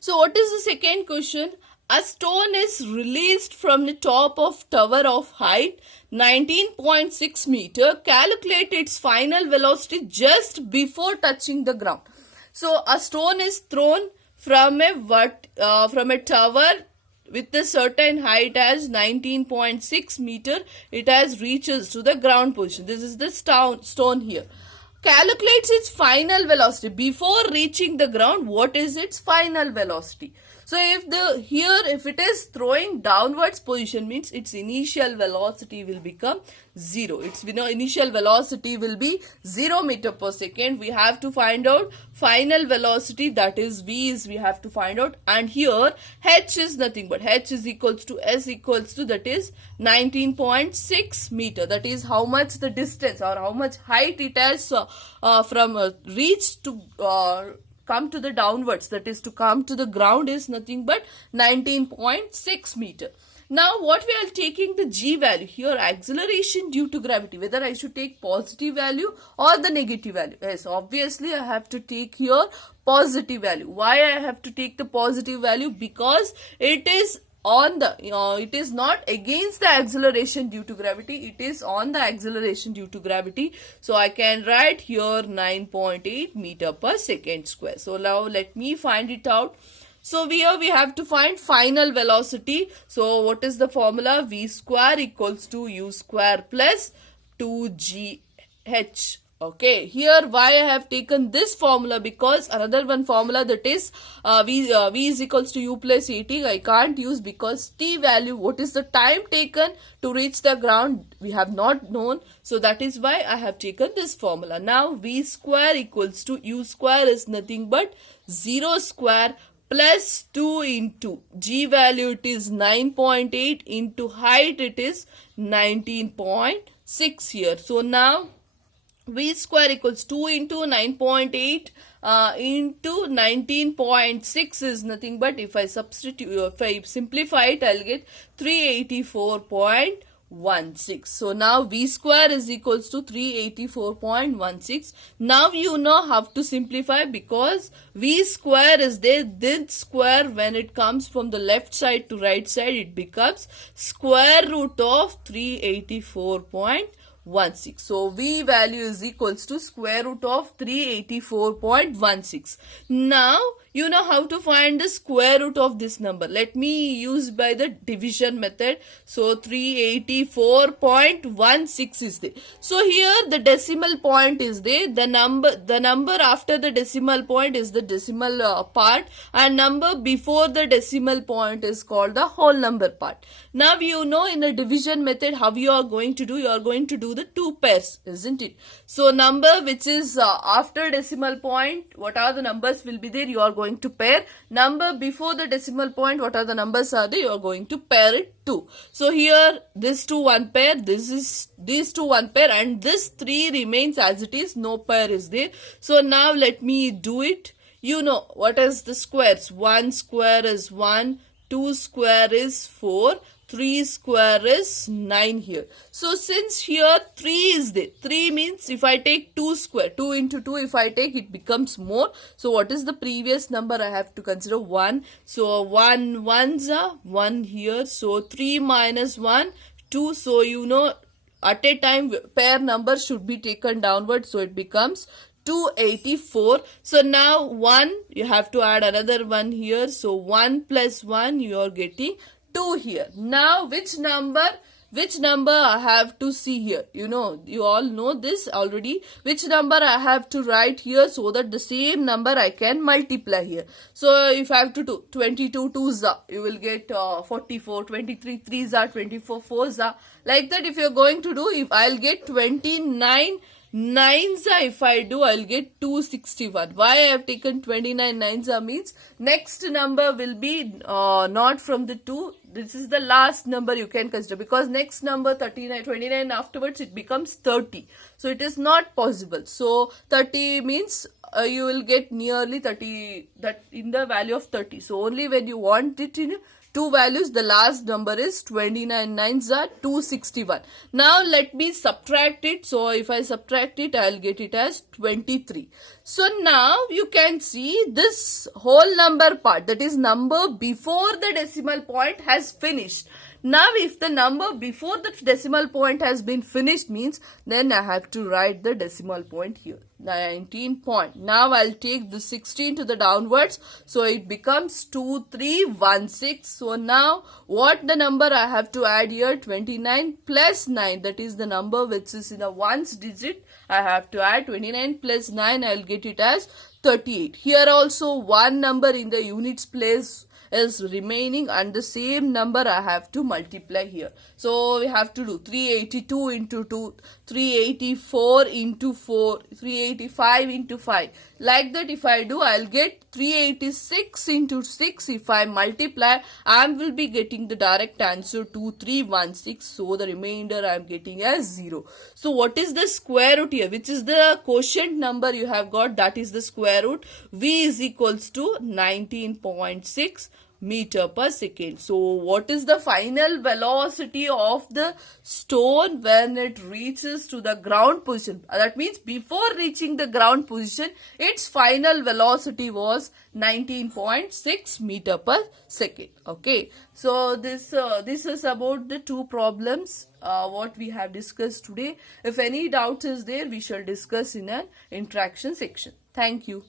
So what is the second question? A stone is released from the top of tower of height 19.6 meter. Calculate its final velocity just before touching the ground. So a stone is thrown from a tower with a certain height as 19.6 meter. It has reaches to the ground position. This is the stone here. Calculates its final velocity before reaching the ground. What is its final velocity? So if it is throwing downwards position, means its initial velocity will become 0. Its initial velocity will be 0 meter per second. We have to find out final velocity, that is v is we have to find out, and here h is nothing but h is equals to s equals to, that is 19.6 meter. That is how much the distance or how much height it has from reach to come to the downwards, that is to come to the ground, is nothing but 19.6 meter. Now what we are taking the g value here, acceleration due to gravity, whether I should take positive value or the negative value. Yes, obviously I have to take here positive value. Why I have to take the positive value? Because it is on the it is not against the acceleration due to gravity, it is on the acceleration due to gravity. So I can write here 9.8 meter per second square. So now let me find it out. So here we have to find final velocity. So what is the formula? V square equals to u square plus 2gh. Okay, here why I have taken this formula? Because another one formula, that is v is equals to u plus at, I can't use, because t value, what is the time taken to reach the ground, we have not known. So that is why I have taken this formula. Now v square equals to u square is nothing but 0 square plus 2 into g value, it is 9.8, into height it is 19.6 here. So now v square equals 2 into 9.8 into 19.6 is nothing but, if I simplify it, I'll get 384.16. So now v square is equals to 384.16. Now you know how to simplify, because v square is there, this square when it comes from the left side to right side, it becomes square root of 384.16. So v value is equals to square root of 384.16. Now you know how to find the square root of this number. Let me use by the division method. So 384.16 is there. So here the decimal point is there. The number after the decimal point is the decimal part, and number before the decimal point is called the whole number part. Now you know in the division method how you are going to do. You are going to do the two pairs, isn't it? So number which is after decimal point, what are the numbers will be there, you are going to pair. Number before the decimal point, what are the numbers are there, you are going to pair it too. So here this two one pair, these two one pair, and this 3 remains as it is, no pair is there. So now let me do it. You know what is the squares? 1 square is 1, 2 square is 4, 3 square is 9 here. So since here 3 is there, 3 means if I take 2 square, 2 into 2 if I take, it becomes more. So what is the previous number I have to consider? 1. So 1 ones are 1 here. So 3 minus 1, 2. So you know at a time pair number should be taken downward. So it becomes 284. So now 1, you have to add another 1 here. So 1 plus 1, you are getting 2 here. Now which number I have to see here? You know, you all know this already. Which number I have to write here, so that the same number I can multiply here. So if I have to do 22 2s are, you will get 44, 23 3s are 24 4s are. Like that if you are going to do, if I'll get 29 9s are, if I do, I'll get 261. Why I have taken 29 9s are means next number will be not from the 2. This is the last number you can consider, because next number 39 29 afterwards it becomes 30. So it is not possible. So 30 means you will get nearly 30, that in the value of 30. So only when you want it in two values, the last number is 29 nines are 261. Now let me subtract it. So if I subtract it, I'll get it as 23. So now you can see this whole number part, that is number before the decimal point, has finished. Now if the number before the decimal point has been finished means, then I have to write the decimal point here, 19 point. Now I'll take the 16 to the downwards, so it becomes 2316. So now what the number I have to add here, 29 plus 9, that is the number which is in a ones digit. I have to add 29 plus 9, I'll get it as 38. Here also one number in the units place is remaining, and the same number I have to multiply here. So we have to do 382 into 2, 384 into 4, 385 into 5. Like that if I do, I'll get 386 into 6. If I multiply, I will be getting the direct answer 2316. So the remainder I am getting as 0. So what is the square root here? Which is the quotient number you have got? That is the square root. V is equals to 19.6 meter per second. So what is the final velocity of the stone when it reaches to the ground position? That means before reaching the ground position, its final velocity was 19.6 meter per second. Okay, so this is about the two problems what we have discussed today. If any doubts is there, we shall discuss in an interaction section. Thank you.